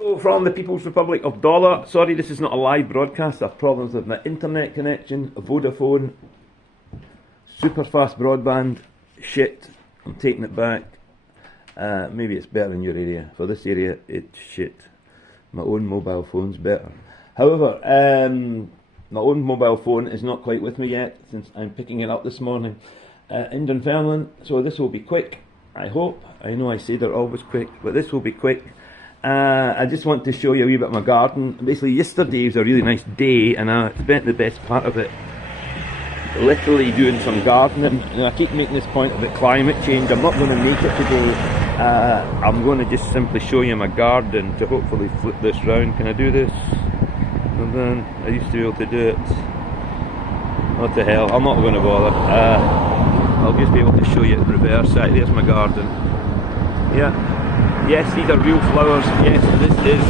Hello from the People's Republic of Dollar. Sorry, this is not a live broadcast. I have problems with my internet connection, Vodafone, super fast broadband, shit. I'm taking it back. Maybe it's better in your area. For this area, it's shit. My own mobile phone's better. However, my own mobile phone is not quite with me yet, since I'm picking it up this morning in Dunfermline. So this will be quick, I hope. I know I say they're always quick, but this will be quick. I just want to show you a wee bit of my garden. Basically, yesterday was a really nice day, and I spent the best part of it literally doing some gardening. And I keep making this point about climate change. I'm not going to make it today. I'm going to just simply show you my garden to hopefully flip this round. Can I do this? And then I used to be able to do it. What the hell? I'm not going to bother. I'll just be able to show you it in reverse. Right, there's my garden. Yeah. Yes, these are real flowers. Yes, this is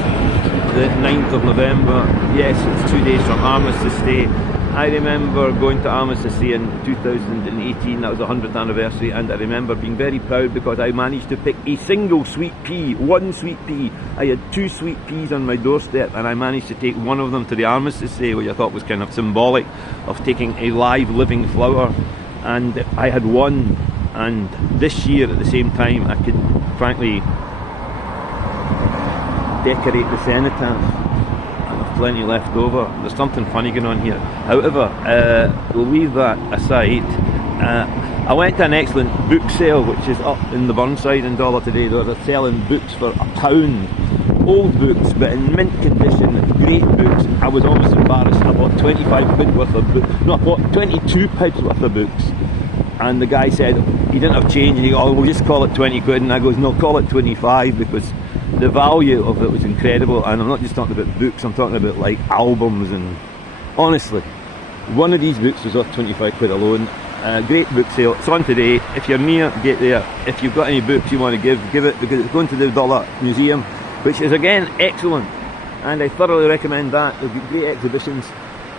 the 9th of November. Yes, it's 2 days from Armistice Day. I remember going to Armistice Day in 2018, that was the 100th anniversary, and I remember being very proud because I managed to pick a single sweet pea, one sweet pea. I had 2 sweet peas on my doorstep, and I managed to take one of them to the Armistice Day, which I thought was kind of symbolic of taking a live, living flower. And I had one, and this year at the same time, I could frankly decorate the cenotaph. I have plenty left over. There's something funny going on here. However, we'll leave that aside. I went to an excellent book sale which is up in the Burnside in Dollar today. They're selling books for £1. Old books, but in mint condition, great books. I was almost embarrassed. I bought 25 quid worth of books. No, I bought 22 pounds worth of books. And the guy said he didn't have change, and he goes, "Oh, we'll just call it 20 quid." And I goes, "No, call it 25 because the value of it was incredible." And I'm not just talking about books, I'm talking about like albums. And honestly, one of these books was worth 25 quid alone. Great book sale. It's on today. If you're near, get there. If you've got any books you want to give it, because it's going to the Dollar Museum, which is again excellent, and I thoroughly recommend that. There'll be great exhibitions.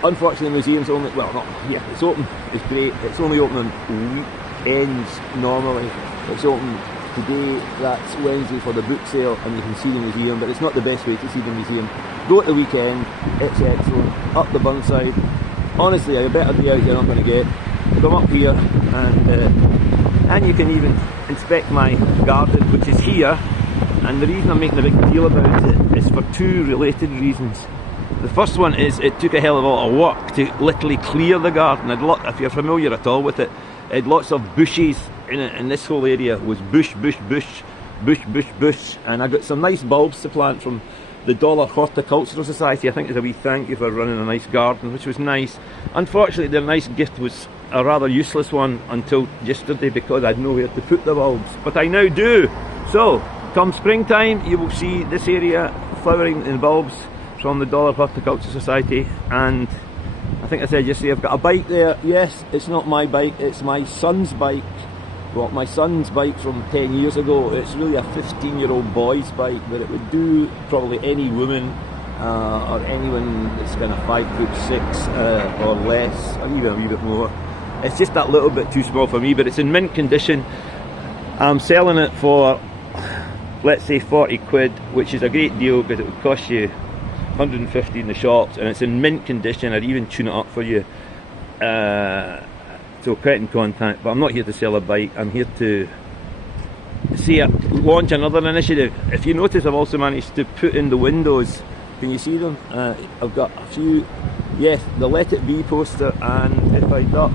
Unfortunately, the museum's only, well, not, yeah, it's open, it's great. It's only open on weekends normally. It's open today, that's Wednesday for the book sale, and you can see the museum, but it's not the best way to see the museum. Go at the weekend, it's excellent. Up the Burnside. Honestly, a better day out you're not going to get. Come up here, and you can even inspect my garden, which is here. And the reason I'm making a big deal about it is for 2 related reasons. The first one is it took a hell of a lot of work to literally clear the garden. If you're familiar at all with it, it had lots of bushes in it, and this whole area was bush, and I got some nice bulbs to plant from the Dollar Horticultural Society. I think it's a wee thank you for running a nice garden, which was nice. Unfortunately, their nice gift was a rather useless one until yesterday because I had nowhere to put the bulbs, but I now do. So, come springtime, you will see this area flowering in bulbs from the Dollar Horticultural Society. And I think I said yesterday, I've got a bike there. Yes, it's not my bike, it's my son's bike. Well, my son's bike from 10 years ago. It's really a 15-year-old boy's bike, but it would do probably any woman or anyone that's kind of 5'6" or less, or even a wee bit more. It's just that little bit too small for me, but it's in mint condition. I'm selling it for, let's say, 40 quid, which is a great deal because it would cost you 150 in the shops, and it's in mint condition. I'd even tune it up for you. So get in contact, but I'm not here to sell a bike. I'm here to launch another initiative. If you notice, I've also managed to put in the windows. Can you see them? I've got a few. Yes, the Let It Be poster, and if I duck,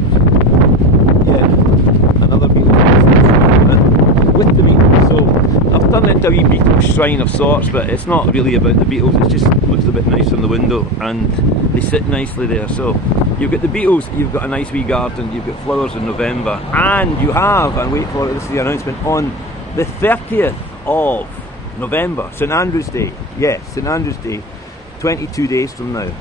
yeah, another Beatles poster with the Beatles. So I've turned it into a wee Beatles shrine of sorts, but it's not really about the Beatles. It just looks a bit nice on the window, and they sit nicely there. So you've got the Beatles, you've got a nice wee garden, you've got flowers in November, and you have, and wait for it, this is the announcement, on the 30th of November, St Andrew's Day. Yes, St Andrew's Day, 22 days from now.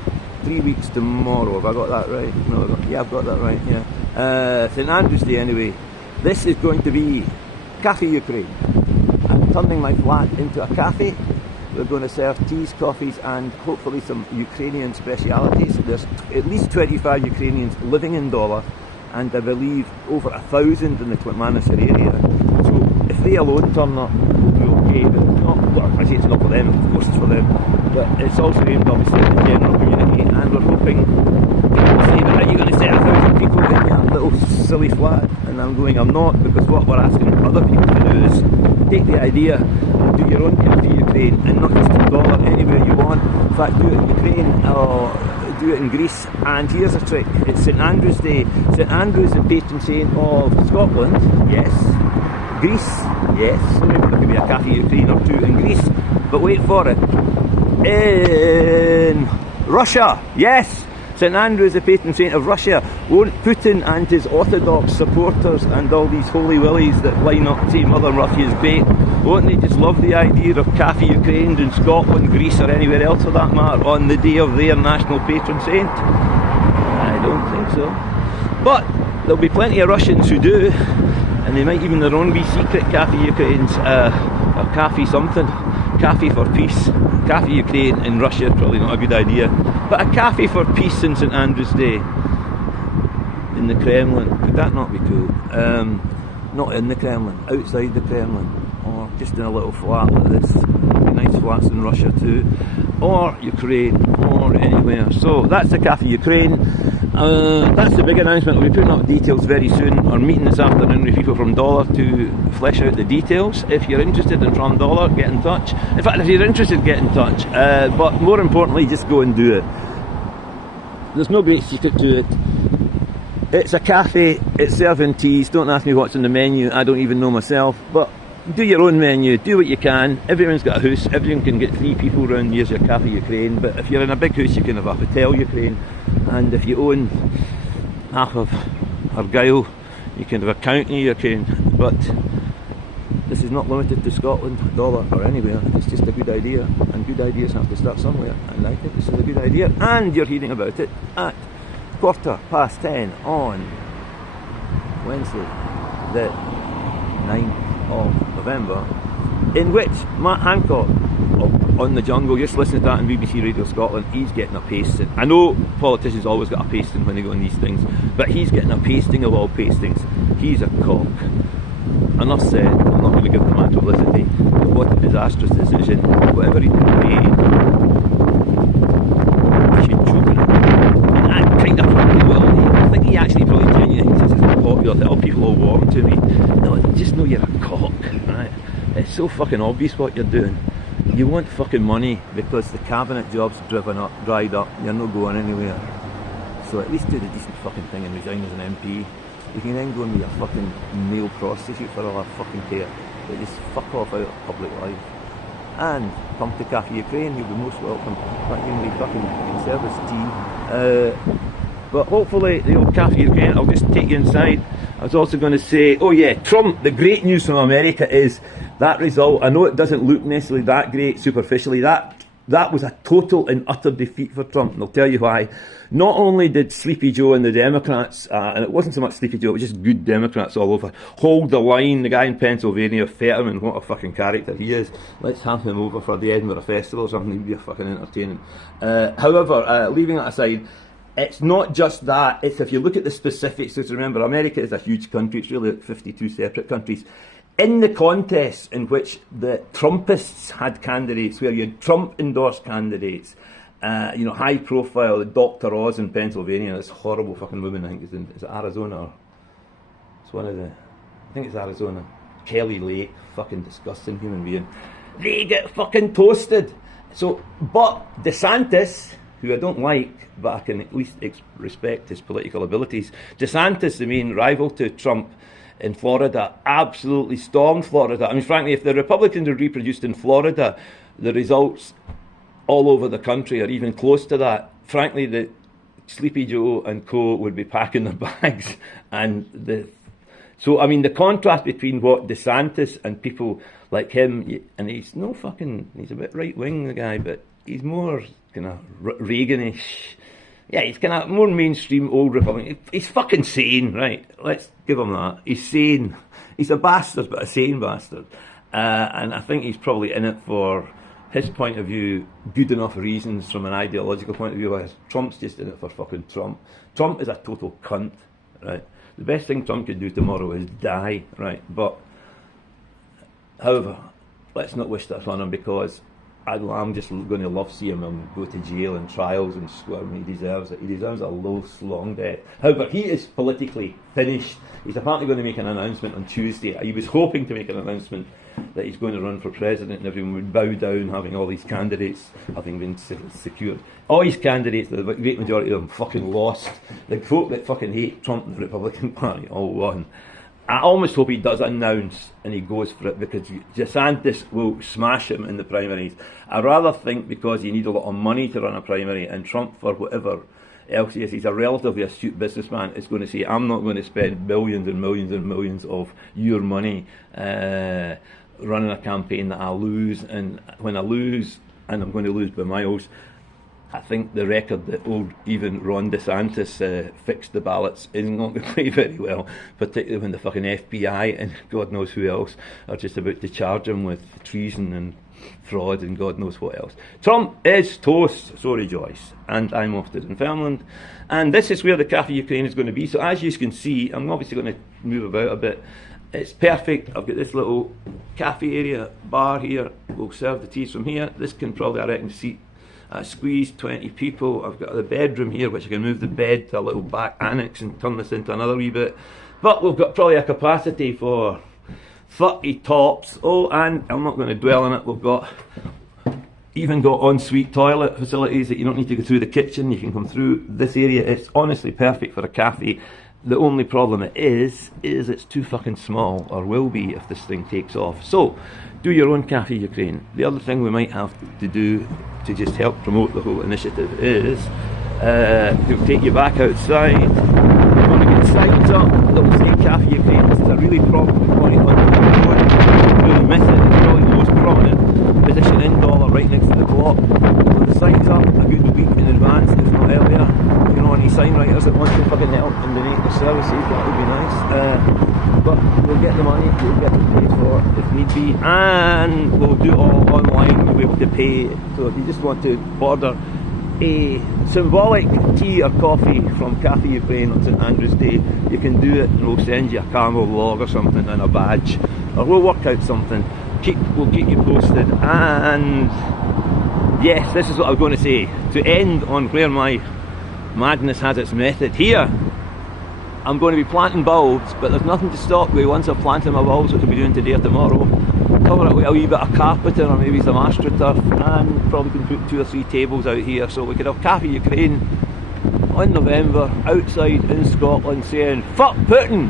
3 weeks tomorrow, have I got that right? No, yeah, I've got that right, yeah. St Andrew's Day anyway. This is going to be Cafe Ukraine. I'm turning my flat into a cafe. We're going to serve teas, coffees, and hopefully some Ukrainian specialities. There's at least 25 Ukrainians living in Dollar, and I believe over 1,000 in the Klitmanashir area. So if they alone turn up, we'll be UK, but it's not, well, I say it's not for them, of course it's for them, but it's also aimed obviously at the general community, and we're hoping people say, but are you going to set 1,000 people in your little silly flat? And I'm going, I'm not, because what we're asking other people to do is take the idea and do your own Cafe Ukraine, and not just $1 anywhere you want. In fact, do it in Ukraine or do it in Greece. And here's a trick: it's St Andrew's Day. St Andrew's, the patron saint of Scotland, yes. Greece, yes. So maybe there could be a Cafe Ukraine or two in Greece, but wait for it. In Russia, yes. St Andrew is the patron saint of Russia. Won't Putin and his Orthodox supporters and all these holy willies that line up to say Mother Russia is great, won't they just love the idea of Cafe Ukraine in Scotland, Greece or anywhere else for that matter on the day of their national patron saint? I don't think so. But there'll be plenty of Russians who do, and they might even their own wee secret Cafe Ukraines, or Cafe something. Cafe for peace. Cafe Ukraine in Russia, probably not a good idea. But a cafe for peace in St Andrew's Day in the Kremlin, would that not be cool? Not in the Kremlin, outside the Kremlin, or just in a little flat like this. Nice flats in Russia too, or Ukraine, or anywhere. So that's the Cafe Ukraine. That's the big announcement. We'll be putting up details very soon. Our meeting this afternoon with people from Dollar to flesh out the details. If you're interested in From Dollar, get in touch. In fact, if you're interested, get in touch. But more importantly, just go and do it. There's no great secret to it. It's a cafe, it's serving teas. Don't ask me what's on the menu, I don't even know myself. But do your own menu, do what you can. Everyone's got a house, everyone can get 3 people round. Here's your Cafe Ukraine. But if you're in a big house, you can have a Hotel Ukraine. And if you own half of Argyll, you can have a County Ukraine. But this is not limited to Scotland, Dollar or anywhere. It's just a good idea, and good ideas have to start somewhere. And I think this is a good idea, and you're hearing about it at 10:15 on Wednesday the 9th of November, in which Matt Hancock on The Jungle, just listening to that on BBC Radio Scotland, he's getting a pasting. I know politicians always get a pasting when they go on these things, but he's getting a pasting of all pastings. He's a cock. Enough said, I'm not going to give the man publicity, but what a disastrous decision. Whatever he did paid, he should choke on it. And that kind of probably will. I think he actually probably genuinely thinks this is popular, that all people all warm to me. No, you just know you're a cock, right? It's so fucking obvious what you're doing. You want fucking money because the cabinet job's dried up, you're not going anywhere. So at least do the decent fucking thing and resign as an MP. You can then go and be a fucking male prostitute for all I fucking care. But just fuck off out of public life. And come to Cafe Ukraine, you'll be most welcome. That can be fucking service tea. But hopefully the old Cafe Ukraine, I'll just take you inside. I was also going to say, oh yeah, Trump, the great news from America is that result. I know it doesn't look necessarily that great superficially. That was a total and utter defeat for Trump, and I'll tell you why. Not only did Sleepy Joe and the Democrats, and it wasn't so much Sleepy Joe, it was just good Democrats all over, hold the line. The guy in Pennsylvania, Fetterman, what a fucking character he is. Let's have him over for the Edinburgh Festival or something, he'd be a fucking entertaining. However, leaving that aside, it's not just that, it's if you look at the specifics, because remember, America is a huge country, it's really like 52 separate countries. In the contests in which the Trumpists had candidates, where you had Trump-endorsed candidates, high profile, Dr. Oz in Pennsylvania, this horrible fucking woman, I think is it Arizona? Or it's one of the, I think it's Arizona. Kelly Lake, fucking disgusting human being. They get fucking toasted. So, but DeSantis, who I don't like, but I can at least respect his political abilities. DeSantis, the main rival to Trump in Florida, absolutely stormed Florida. I mean, frankly, if the Republicans had reproduced in Florida, the results all over the country are even close to that. Frankly, the Sleepy Joe and co would be packing their bags. So, I mean, the contrast between what DeSantis and people like him, and he's a bit right-wing, the guy, but he's more kind of Reaganish. Yeah, he's kind of more mainstream old Republican. He's fucking sane, right? Let's give him that. He's sane. He's a bastard, but a sane bastard. And I think he's probably in it for his point of view, good enough reasons from an ideological point of view, whereas Trump's just in it for fucking Trump. Trump is a total cunt, right? The best thing Trump could do tomorrow is die, right? But, however, let's not wish this on him, because I'm just going to love seeing him go to jail and trials and squirm. He deserves it. He deserves a low, long death. However, he is politically finished. He's apparently going to make an announcement on Tuesday. He was hoping to make an announcement that he's going to run for president, and everyone would bow down, having all these candidates having been secured. All these candidates, the great majority of them, fucking lost. The folk that fucking hate Trump and the Republican Party all won. I almost hope he does announce and he goes for it, because DeSantis will smash him in the primaries. I rather think because you need a lot of money to run a primary, and Trump, for whatever else he is, he's a relatively astute businessman, is going to say, I'm not going to spend millions and millions and millions of your money running a campaign that I lose, and when I lose, and I'm going to lose by miles, I think the record that old even Ron DeSantis fixed the ballots isn't going to play very well, particularly when the fucking FBI and God knows who else are just about to charge him with treason and fraud and God knows what else. Trump is toast, so rejoice. And I'm off to Dunfermline, and this is where the Cafe Ukraine is going to be. So as you can see, I'm obviously going to move about a bit. It's perfect. I've got this little cafe area, bar here. We'll serve the teas from here. This can probably, I reckon, seat squeeze 20 people. I've got the bedroom here, which I can move the bed to a little back annex and turn this into another wee bit. But we've got probably a capacity for 30 tops. Oh, and I'm not going to dwell on it. We've got even got ensuite toilet facilities that you don't need to go through the kitchen. You can come through this area. It's honestly perfect for a cafe. The only problem it is it's too fucking small, or will be if this thing takes off. So, do your own Cafe Ukraine. The other thing we might have to do to just help promote the whole initiative is we'll take you back outside. We're going to get signs up that will say Cafe Ukraine. This is a really prominent point on the road. Really miss it. It's probably the most prominent position in Dollar, right next to the block. When the signs up a good week in advance, if not earlier. You know, any sign writers that want to fucking help and donate the services, that would be nice. But we'll get the money, we'll get it paid for if need be, and we'll do it all online. We'll be able to pay. So if you just want to order a symbolic tea or coffee from Cafe Ukraine on St Andrew's Day, you can do it, and we'll send you a caramel log or something and a badge, or we'll work out something. We'll keep you posted. And yes, this is what I was going to say, to end on where my madness has its method. Here, I'm going to be planting bulbs, but there's nothing to stop me once I've planted my bulbs, which I'll be doing today or tomorrow. Cover it with a wee bit of carpeting or maybe some astroturf, and probably can put 2 or 3 tables out here, so we could have Cafe Ukraine in November outside in Scotland saying, fuck Putin,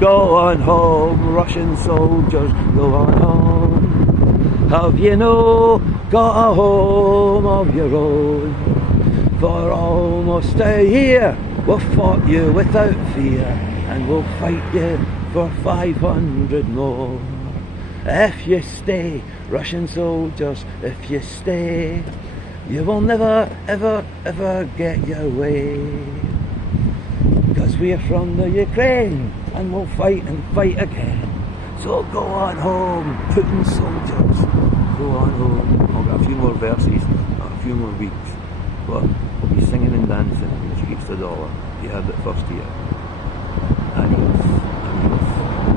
go on home, Russian soldiers, go on home. Have you no got a home of your own? For almost a year we've fought you without fear, and we'll fight you for 500 more. If you stay, Russian soldiers, if you stay, you will never, ever, ever get your way. 'Cause we're from the Ukraine, and we'll fight and fight again. So go on home, Putin soldiers, go on home. I've got a few more verses, a few more weeks, but we'll be singing and dancing, which keeps the dollar. You heard it first here. Adios.